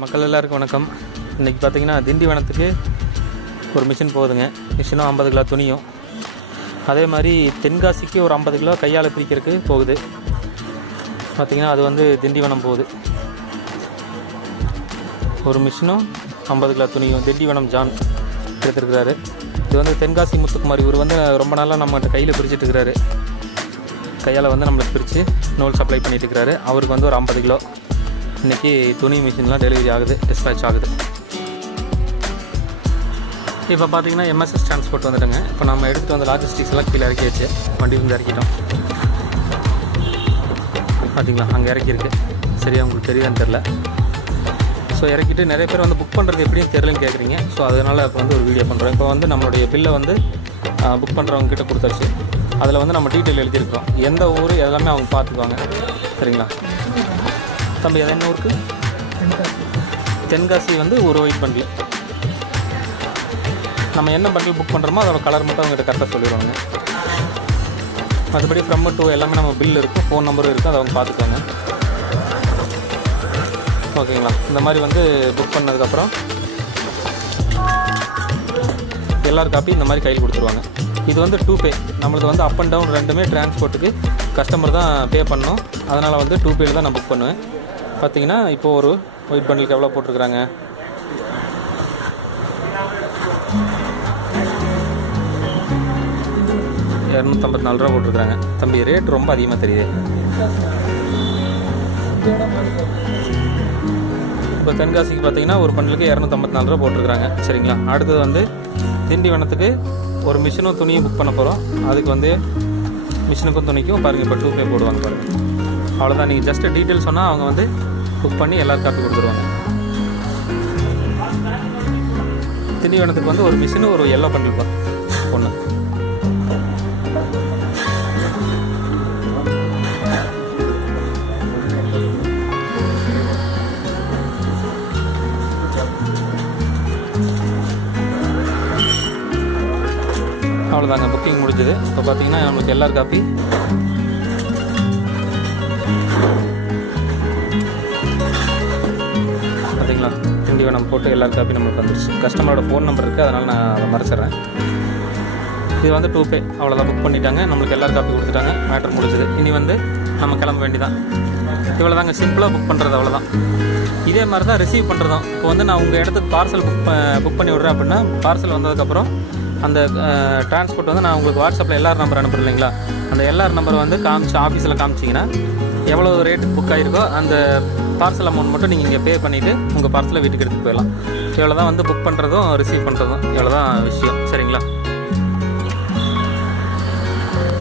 மக்கள் எல்லாருக்கும் வணக்கம். இன்றைக்கி பார்த்திங்கன்னா திண்டிவனத்துக்கு ஒரு மிஷின் போகுதுங்க. மிஷினும் 50 கிலோ துணியும், அதே மாதிரி தென்காசிக்கு ஒரு 50 கிலோ கையால் பிரிக்கிறதுக்கு போகுது. பார்த்திங்கன்னா அது வந்து திண்டிவனம் போகுது. ஒரு மிஷினும் 50 கிலோ துணியும் திண்டிவனம் ஜான் எடுத்துருக்கிறாரு. இது வந்து தென்காசி முத்துக்குமார். இவர் வந்து ரொம்ப நாளாக நம்மகிட்ட கையில் பிரிச்சுட்டு இருக்கிறாரு. கையால் வந்து நம்மளுக்கு பிரித்து நூல் சப்ளை பண்ணிட்டு இருக்கிறாரு. அவருக்கு வந்து ஒரு 50 கிலோ இன்றைக்கி துணி மிஷின்லாம் டெலிவரி ஆகுது, டிஸ்பேச் ஆகுது. இப்போ பார்த்திங்கன்னா எம்எஸ்எஸ் டிரான்ஸ்போர்ட் வந்துட்டுங்க. இப்போ நம்ம எடுத்துகிட்டு வந்த லாஜிஸ்டிக்ஸ் எல்லாம் கீழே இறக்கியாச்சு. வண்டியிலேருந்து இறக்கிட்டோம். பார்த்திங்களா, அங்கே இறக்கியிருக்கு. சரியா உங்களுக்கு தெரியுதான்னு தெரில. ஸோ இறக்கிட்டு நிறைய பேர் வந்து புக் பண்ணுறது எப்படின்னு தெரிலன்னு கேட்குறீங்க. ஸோ அதனால் இப்போ வந்து ஒரு வீடியோ பண்ணுறோம். இப்போ வந்து நம்மளுடைய பில்லை வந்து புக் பண்ணுறவங்க கிட்ட கொடுத்தாச்சு. அதில் வந்து நம்ம டீட்டெயில் எழுதியிருக்கோம். எந்த ஊர் எல்லாமே அவங்க பார்த்துக்குவாங்க. சரிங்களா தம்பி? அது என்ன ஊருக்கு? தென்காசி வந்து ஒரு ஒயிட் பண்டில். நம்ம என்ன பண்டில் புக் பண்ணுறோமோ அதோட கலர் மட்டும் அவங்ககிட்ட கரெக்டாக சொல்லிடுவாங்க. மற்றபடி ஃப்ரம் டு எல்லாமே நம்ம பில் இருக்கும், ஃபோன் நம்பரும் இருக்கும், அதை அவங்க பார்த்துக்குவாங்க. ஓகேங்களா? இந்த மாதிரி வந்து புக் பண்ணதுக்கப்புறம் எல்லார் காப்பி இந்த மாதிரி கையில் கொடுத்துருவாங்க. இது வந்து 2 பே. நம்மளுக்கு வந்து அப் அண்ட் டவுன் ரெண்டுமே டிரான்ஸ்போர்ட்டுக்கு கஸ்டமர் தான் பே பண்ணணும். அதனால் வந்து 2 பேயில் தான் நான் புக் பண்ணுவேன். பார்த்திங்கன்னா இப்போது ஒரு ஒயிட் பண்டிலுக்கு எவ்வளோ போட்டிருக்கிறாங்க? $254 போட்டிருக்கிறாங்க. தம்பி ரேட் ரொம்ப அதிகமாக தெரியுது. இப்போ தென்காசிக்கு பார்த்தீங்கன்னா ஒரு பண்டிலுக்கு $254 போட்டிருக்கிறாங்க. சரிங்களா? அடுத்தது வந்து திண்டிவனத்துக்கு ஒரு மிஷினும் துணியும் புக் பண்ண போகிறோம். அதுக்கு வந்து மிஷினுக்கும் துணிக்கும் பாருங்கள் இப்போ 2 பே போடுவாங்க பாருங்கள். அவ்வளோதான். நீங்கள் ஜஸ்ட்டு டீட்டெயில் சொன்னால் அவங்க வந்து புக் பண்ணி எல்லாரும் காப்பி கொடுத்துருவாங்க. திண்டிவனத்துக்கு வந்து ஒரு மிஷினு ஒரு எல்லோ பண்டில் ஒன்று. அவ்வளோதாங்க, புக்கிங் முடிஞ்சது. இப்போ பார்த்தீங்கன்னா நம்மளுக்கு எல்லார் காப்பி பார்த்தீங்களா, திண்டிவனம் போட்டு எல்லார் காப்பி நம்மளுக்கு வந்துருச்சு. கஸ்டமரோட ஃபோன் நம்பர் இருக்குது, அதனால் நான் அதை மறைச்சிட்றேன். இது வந்து 2 பே. அவ்வளோதான், புக் பண்ணிட்டாங்க. நம்மளுக்கு எல்லார் காப்பி கொடுத்துட்டாங்க. மேட்டர் முடிஞ்சது. இனி வந்து நம்ம கிளம்ப வேண்டியதான். இவ்வளோ தாங்க, சிம்பிளாக புக் பண்ணுறது. அவ்வளோதான். இதே மாதிரி தான் ரிசீவ் பண்ணுறதும். இப்போ வந்து நான் உங்கள் இடத்துக்கு பார்சல் புக் பண்ணி விட்றேன் அப்படின்னா, பார்சல் வந்ததுக்கப்புறம் அந்த டிரான்ஸ்போர்ட் வந்து நான் உங்களுக்கு வாட்ஸ்அப்பில் எல்லார் நம்பர் அனுப்புகிறேன் இல்லைங்களா? அந்த எல்லார் நம்பர் வந்து ஆஃபீஸில் காமிச்சிங்கன்னா எவ்வளோ ரேட்டுக்கு புக் ஆகிருக்கோ அந்த பார்சல் அமௌண்ட் மட்டும் நீங்கள் இங்கே பே பண்ணிவிட்டு உங்கள் பார்சலை வீட்டுக்கு எடுத்துகிட்டு போயிடலாம். இவ்வளோ தான் வந்து புக் பண்ணுறதும் ரிசீவ் பண்ணுறதும். இவ்வளோ தான் விஷயம். சரிங்களா?